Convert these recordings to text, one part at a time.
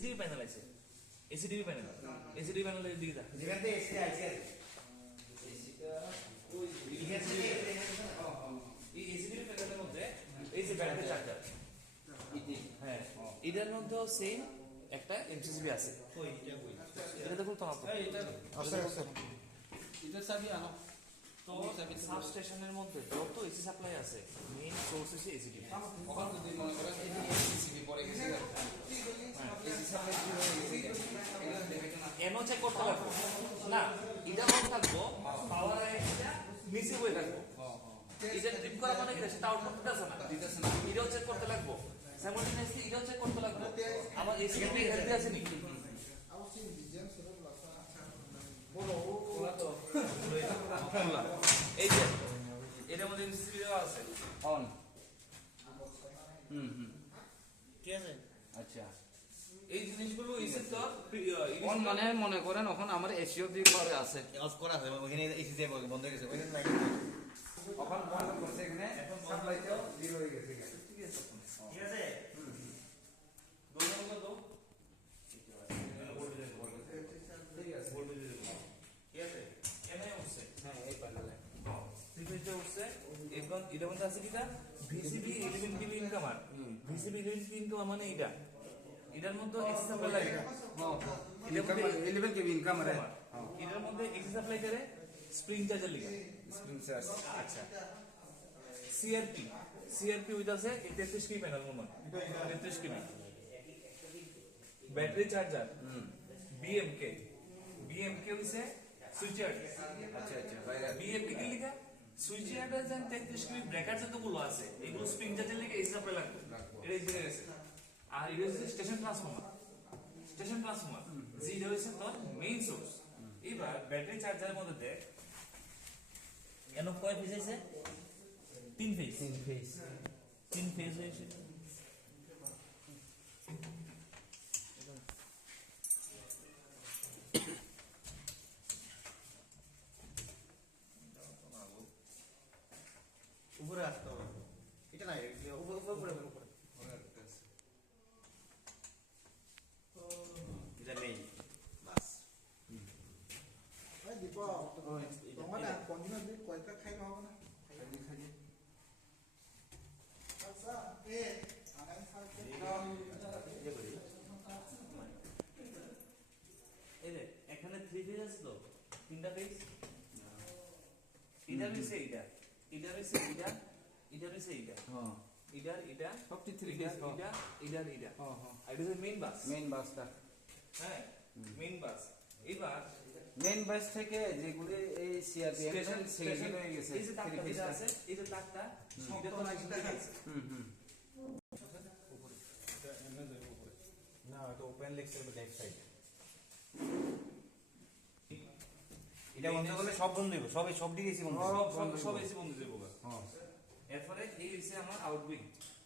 ACDB panel আছে, ACDB panel, ACDB প্যানেলের দিকে যা, যেখানে এসি আছে এসিটা ওই এই এসিডিবি প্যানেলের মধ্যে এই যে ব্যাটারি চার্জার, হ্যাঁ এটার মধ্যেও সেম একটা এমসিসিবি আছে। এটা দেখুন তো আপনার এটা আছে এটা সাবি আনো তো সাবস্টেশনের মধ্যে যত এসি সাপ্লাই আছে মেইন সোর্স হচ্ছে এসিডিবি। ওখান যদি মনে করেন এই এসিবি পড়ে গেছে এসি সাপ্লাই কি হয়ে গেছে এটা দেখেন না এনও চেক করতে লাগবে না, এটা অন থাকবো, পাওয়ার আইসটা নিচে হয়ে থাকবো, এটা ট্রিপ করা মানে কি সেটা আউটপুট দিতেছে না, এটাও চেক করতে লাগবো, সাইমultaneously এটাও চেক করতে লাগবো আমার এসিডিবি হেলদি আছে নি। এই যে এটার মধ্যে এমসিসিবি দেওয়া আছে অন কি আছে? আচ্ছা এই জিনিসগুলো ইসে তো অন মানে মনে করেন এখন আমার এসিও দি করে আছে অফ করা আছে ওখানে এসি দিয়ে বন্ধ হয়ে গেছে ওখানে লাগে এখন বন্ধ করছে এখানে সাপ্লাইটাও জিরো হয়ে গেছে ঠিক আছে দোনো তো ঠিক আছে ঠিক আছে কেন হচ্ছে হ্যাঁ এই প্যানেলে সিপিইউতে হচ্ছে এবং এটা মধ্যে আছে কিটা ভিসিবি 11 কেবি ইনকামার, ভিসিবি 11 কেবি ইনকামার মানে এটা এটার মধ্যে এসি সাপ্লাই লাগে, হ্যাঁ 11 কেবি ইনকাম রে এটার মধ্যে এসি সাপ্লাই করে স্প্রিং চার্জার লিখা। স্প্রিং চার্জ আচ্ছা সিআরপি, সিআরপি হইতাছে 33 কেবি প্যানেল মনে 33 কেবি ব্যাটারি চার্জার, বিএমকে, বিএমকে হইছে সুইচ ইয়ার্ড, আচ্ছা আচ্ছা বাইরে বিএমকে কি লিখা সুইচ ইয়ার্ড যেন 33 কেবি ব্রেকার যতগুলো আছে এগুলো স্প্রিং চার্জার লিখে এসি সাপ্লাই লাগবে, এটা জেনে গেছে। আর এটা হচ্ছে স্টেশন ট্রান্সফরমার, স্টেশন ট্রান্সফরমার যেটা হচ্ছে তোর মেইন সোর্স। এবার ব্যাটারি চার্জারের মধ্যে দেখ কেন কয় ফেজ আছে, 3 ফেজ, 3 ফেজ হয়েছে। উপরে আসতে হবে এটা নাই উপরে উপরে উপরে এটা নেই বাস এই দীপ তোমার কন্টিনিউ দিক কয়টা খাই হবে না আচ্ছা এ আগামী সালকে এই যে এখানে 3 ফেজ আছে তো, 3টা ফেজ, এটা হইছে এইটা, এটা হইছে এইটা, এটা হইছে এইটা, হ্যাঁ এটা এটা সবটি 3 এটা ফেজ এটা এটা এটা, হ্যাঁ হ্যাঁ আর এটা হচ্ছে মেইন বাস, মেইন বাসটা হ্যাঁ মেইন বাস। এবার মেইন বাস থেকে যেগুলি এই সিআরপি স্টেশন সেগুলো হয়ে গেছে এই যে তারটা যেটা আছে, এই যে তারটা এটা তো লাগবে আছে, না এটা ওপেন লেকচার ব্যাক সাইড এটা বন্ধ করলে সব বন্ধ হইব সব দিকেছি বন্ধ সব এসি বন্ধ হয়ে যাবে। হ্যাঁ এরপরে এই হইছে আমার আউটগোয়িং,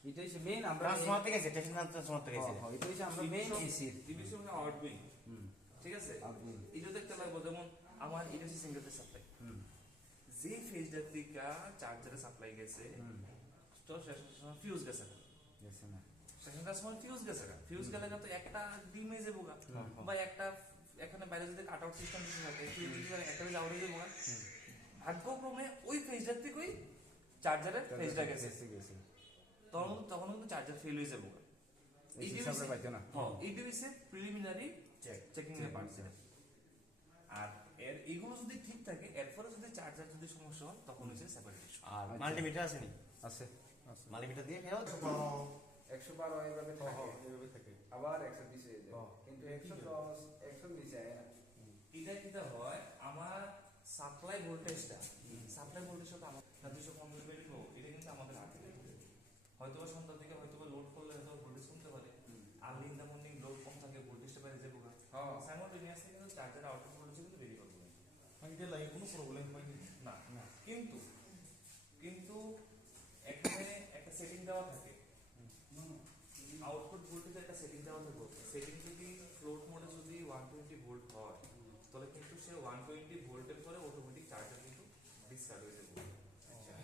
এটা হচ্ছে মেইন আমরা ট্রান্সফরমার থেকে গেছে স্টেশন ট্রান্সফরমার থেকে গেছে হ্যাঁ এটা হচ্ছে আমরা মেইন এসি ডিভিশন মানে আউটগোয়িং, ঠিক আছে। Outgoing। এটা দেখতে লাগবে যেমন আমার এটা হচ্ছে সিঙ্গেল ফেজ সাপ্লাই, যে ফেজটা থেকে চার্জারে সাপ্লাই গেছে তো সেটা ফিউজ গেছে না, গেছে না সেখানটা সময় ফিউজ গেছে না, ফিউজ গেলে তো একটা ডিমে যাবো গা, বা একটা এখানে বাইরে যদি কাট আউট সিস্টেম দিতে থাকে একটা ফেজ আউট হয়ে যাবো গা, ভাগ্যক্রমে ওই ফেজটার থেকেই চার্জারের ফেজটা গেছে, গেছে তখন কিন্তু চার্জার ফেল হয়ে যাবো গা। এই হিসাবে পাইতো না হ্যাঁ এইটা হচ্ছে প্রিলিমিনারি চেকিং এর পার্ট। আর এর এগুলো যদি ঠিক থাকে এরপরে যদি চার্জার যদি সমস্যা হয় তখন হচ্ছে সেপারেটেশন। আর মাল্টিমিটার আছে নি আছে আছে মাল্টিমিটার দিয়ে ফেরত 112 এইভাবে থাকে এইভাবে থাকে আবার 120 হয়ে যায় কিন্তু 110 120 যায় না এটা কিটা হয় আমার সাপ্লাই ভোল্টেজটা, সাপ্লাই ভোল্টেজটা তো আমার 250 বের হলো, এটা কিন্তু আমাদের হাতে নেই। হয়তো সন্ধ্যা থেকে হয়তো লোড করলে হয়তো ভোল্টেজ কমতে পারে, early in the morning load কম থাকে ভোল্টেজটা বাইরে যাবে গা, সাইমultaneously কিন্তু চার্জারের আউটপুট ভোল্টেজ কিন্তু বেরিয়ে করবে এটা লাগে কোনো প্রবলেম হয়নি না। কিন্তু কিন্তু এখানে একটা সেটিং দেওয়া থাকে, আউটপুট ভোল্টেজ একটা সেটিং দেওয়া থাকবে, সেটিং যদি ফ্লোট মোডে যদি 120 ভোল্ট হয় তাহলে কিন্তু সে 120 ভোল্টের পরে অটোমেটিক চার্জার কিন্তু ডিসচার্জ হয়ে যাবে।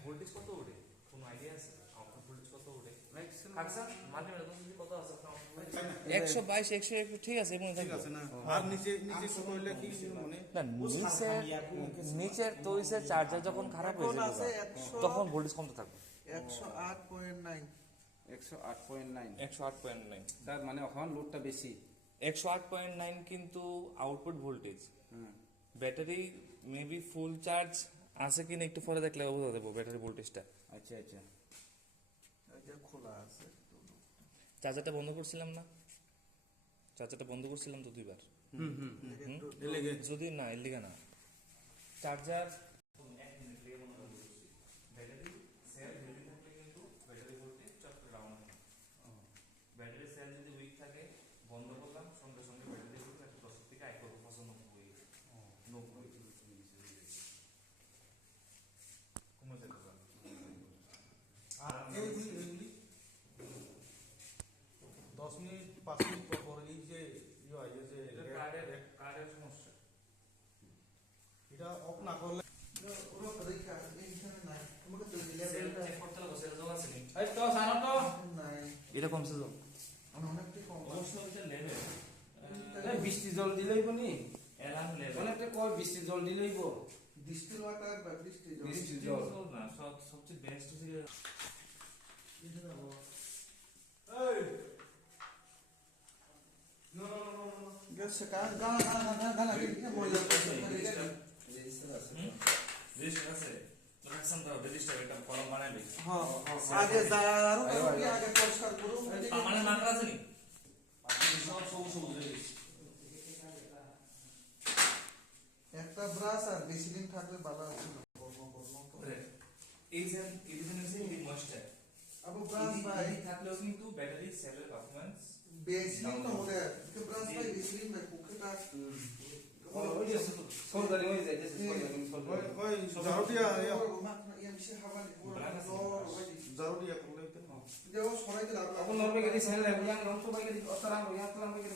ভোল্টেজ কত ওঠে কোনো আইডিয়া আছে আউটপুট ভোল্টেজ কত ওঠে? কাকসা মাল্টিমিটার যদি কত আছে আপনার 122 101 ঠিক আছে এবং ঠিক আছে না আর নিচে নিচে ছোট হইলে কি মানে না নিচের তৈরিসের চার্জার যখন খারাপ হয়ে এখন আছে যাবে তখন ভোল্টেজ কমতে থাকবে 108.9 108.9 108.9 স্যার মানে ওখানে লোডটা বেশি 108.9 কিন্তু আউটপুট ভোল্টেজ হুম ব্যাটারি মেবি ফুল চার্জ আছে কিনা একটু পরে দেখলে বোঝা যাবে ব্যাটারি ভোল্টেজটা আচ্ছা আচ্ছা এটা খোলা আছে চার্জারটা বন্ধ করছিলাম না চার্জারটা বন্ধ করছিলাম তো দুইবার এলেগে যদি না এর লিগা না চার্জার ব্যাটারি সেল যদি উইক থাকে বন্ধ করলাম সঙ্গে সঙ্গে ব্যাটারি ভোল্টেজ 10 থেকে 1% হয়ে গেছে 90 কমে যেতে পারে আর এইগুলি 10 মিনিট 5 মিনিট পর পর এই যে হয় যে এটা কার্ডের সমস্যা এটা অফ না করলে ওরা পরীক্ষা এইখানে নাই তোমাকে তো লেভেলটা চেক করতে হবে সেল জোন আছে নি এই তো জানো তো নাই এটা কমছে তো অনেকটাই কম অবশ্য এটা লেভেল এই বৃষ্টি জল দিলেই বনি এলার্ম লেভেল অনেকটা কয় বৃষ্টি জল দিলেই গো ডিস্টিল ওয়াটার বা ডিস্টিল বৃষ্টি জল না সবচেয়ে বেস্ট হচ্ছে এটা দাও গেছে কান গানা এটা মজা করছে রেজিস্টার আছে রেজিস্টার আছে তো রাখছেন তো রেজিস্টার এটা কলম বানাইবে হ্যাঁ আগে দাঁড়ারও কি আগে পরিষ্কার করো মানে মাত্রা আছে নি সব সবুজ রেজিস্টার একটা ব্রাশ আর বেশি দিন থাকলে ভালো আছে এই যে এই ময়েশ্চার আবু ব্রাশ ভাই থাকলেও কিন্তু ব্যাটারি সেলের পারফরম্যান্স বেশি দিন তো হলে que ব্রাশ ভাই বেশি দিন ভাই কুকে কাজ ওই যে সরকারি ওই যে সরকারি ওই জারুটিয়া ইয়া বেশি হাওয়া জারুটিয়া করলে Ako norbe gadi sahel le, yang nong to ba gadi otaran, yang taran ba gadi